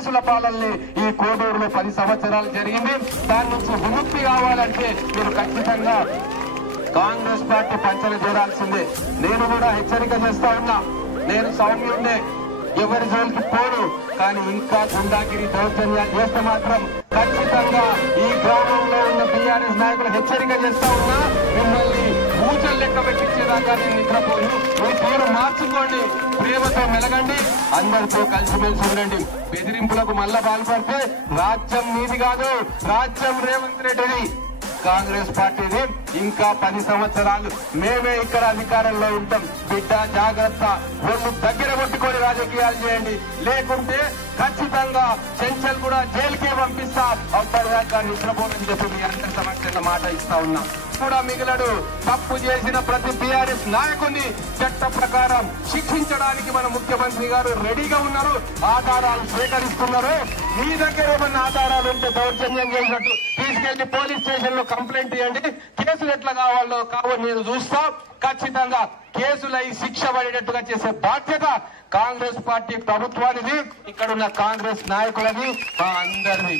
కేసుల పాలనని ఈ కోడూరులో 10 సంవత్సరాలు జరిగింది. దాని నుంచి విముక్తి కావాలంటే మీరు ఖచ్చితంగా కాంగ్రెస్ పార్టీ పంచన చేరాల్సిందే. నేను కూడా హెచ్చరిక చేస్తా ఉన్నా, నేను సౌమ్యుండే, ఎవరి జోలికి పోను, కానీ ఇంకా గుండాగిరి దౌర్జన్యాలు చేస్తే మాత్రం ఖచ్చితంగా ఈ గ్రామంలో ఉన్న టీఆర్ఎస్ నాయకులు హెచ్చరిక చేస్తా ఉన్నా, మిమ్మల్ని పూజలు లెక్క పెట్టించేదాకా నేను నిద్రపోయి మీ పేరు మార్చుకోండి, ప్రేమతో మెలగండి, అందరితో కలిసిమెలిసి ఉండండి. బెదిరింపులకు మళ్ళా పాల్పడితే రాజ్యం మీది కాదు, రాజ్యం రేవంత్ రెడ్డిది, కాంగ్రెస్ పార్టీది. ఇంకా 10 సంవత్సరాలు మేమే ఇక్కడ అధికారంలో ఉంటాం. బిడ్డ జాగ్రత్త, ఒళ్ళు దగ్గర కొట్టుకొని రాజకీయాలు చేయండి, లేకుంటే ఖచ్చితంగా చెంచల్ కూడా జైలుకే పంపిస్తా. అప్పటిదాకా నిద్రపోనని చెప్పి మీ అందరి సమక్షంగా మాట ఇస్తా ఉన్నా. కూడా మిగిలడు తప్పు చేసిన ప్రతి టీఆర్ఎస్ నాయకుడిని చట్ట ప్రకారం శిక్షించడానికి మన ముఖ్యమంత్రి గారు రెడీగా ఉన్నారు, ఆధారాలు స్వీకరిస్తున్నారు. మీ దగ్గర ఏమన్నా ఆధారాలు ఉంటే దౌర్జన్యం చేసినట్టు తీసుకెళ్లి పోలీస్ స్టేషన్ లో కంప్లైంట్ ఇవ్వండి. కేసులు ఎట్లా కావో నేను చూస్తా. ఖచ్చితంగా కేసులై శిక్ష పడేటట్టుగా చేసే బాధ్యత కాంగ్రెస్ పార్టీ ప్రభుత్వానిది, ఇక్కడున్న కాంగ్రెస్ నాయకులది, మా అందరిది.